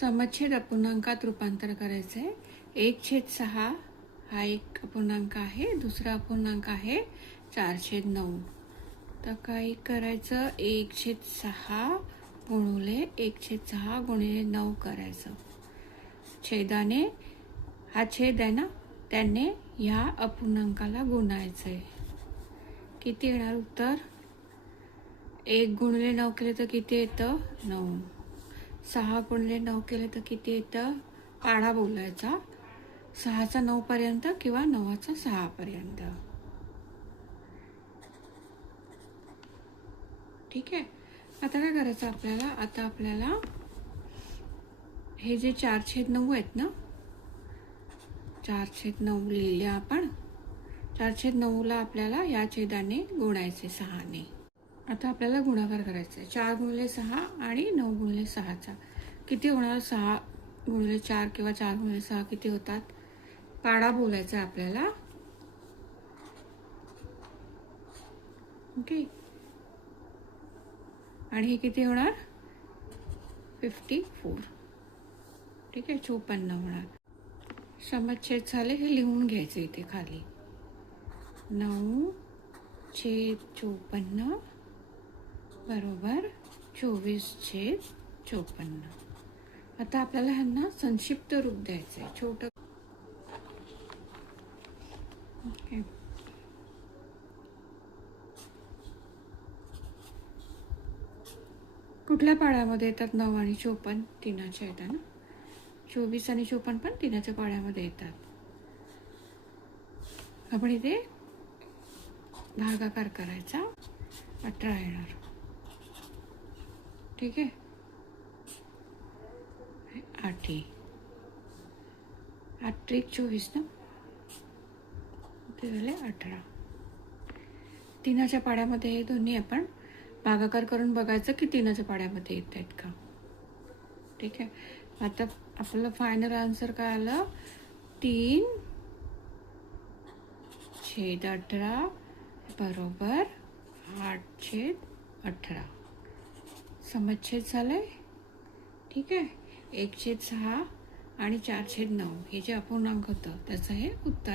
समच्छेद अपूर्णांकात रूपांतर करायचं आहे. 1/6 हा एक अपूर्णांक आहे, दुसरा अपूर्णांक आहे 4/9. तर काय करायचं, 1/6 गुणुले 1/6 गुणिले 9 करायचं. छेदाने, हा छेद आहे ना, त्याने ह्या अपूर्णांकाला गुणायचं आहे. किती येणार उत्तर? 1 गुणिले 9 केले तर किती येतं? 9. 6 गुणिले 9 केले तर किती येतं? पाढा बोलायचा 6चा 9 पर्यंत किंवा 9चा 6 पर्यंत. ठीक आहे. आता काय करायचं आपल्याला? आता आपल्याला हे जे 4/9 आहेत ना, 4/9 लिहिले आपण. 4/9ला आपल्याला या छेदाने गुणायचे 6ने. आता आपल्याला गुणाकार करायचा आहे. 4 गुणिले 6 आणि 9 गुणिले 6चा किती होणार? 6 गुणिले 4 किंवा 4 गुणिले 6 किती होतात? पाढा बोलायचा आहे आपल्याला. ओके. आणि हे किती होणार? 54. ठीक आहे, 54 होणार. समच्छेद झाले, हे लिहून घ्यायचं इथे खाली. 9/54 बरोबर 24/54. आता आपल्याला ह्यांना संक्षिप्त रूप द्यायचं आहे, छोटं. ओके. कुठल्या पाढ्यामध्ये येतात 9 आणि 54? तिनाच्या येतात ना. 24 आणि 54 पण तिनाच्या पाढ्यामध्ये येतात. आपण इथे भागाकार करायचा, 18 येणार. ठीक आहे. 8 24 ना, ते झाले 18. तिनाच्या पाढ्यामध्ये हे दोन्ही आपण भागाकार करून बघायचं की तिनाच्या पाढ्यामध्ये येत आहेत का. ठीक आहे. आता आपलं फायनल आन्सर काय आलं? 3/18 बरोबर 8/18. समच्छेद झालंय. ठीक आहे. 1/6 आणि 4/9 हे जे अपूर्णांक होतं त्याचं हे उत्तर.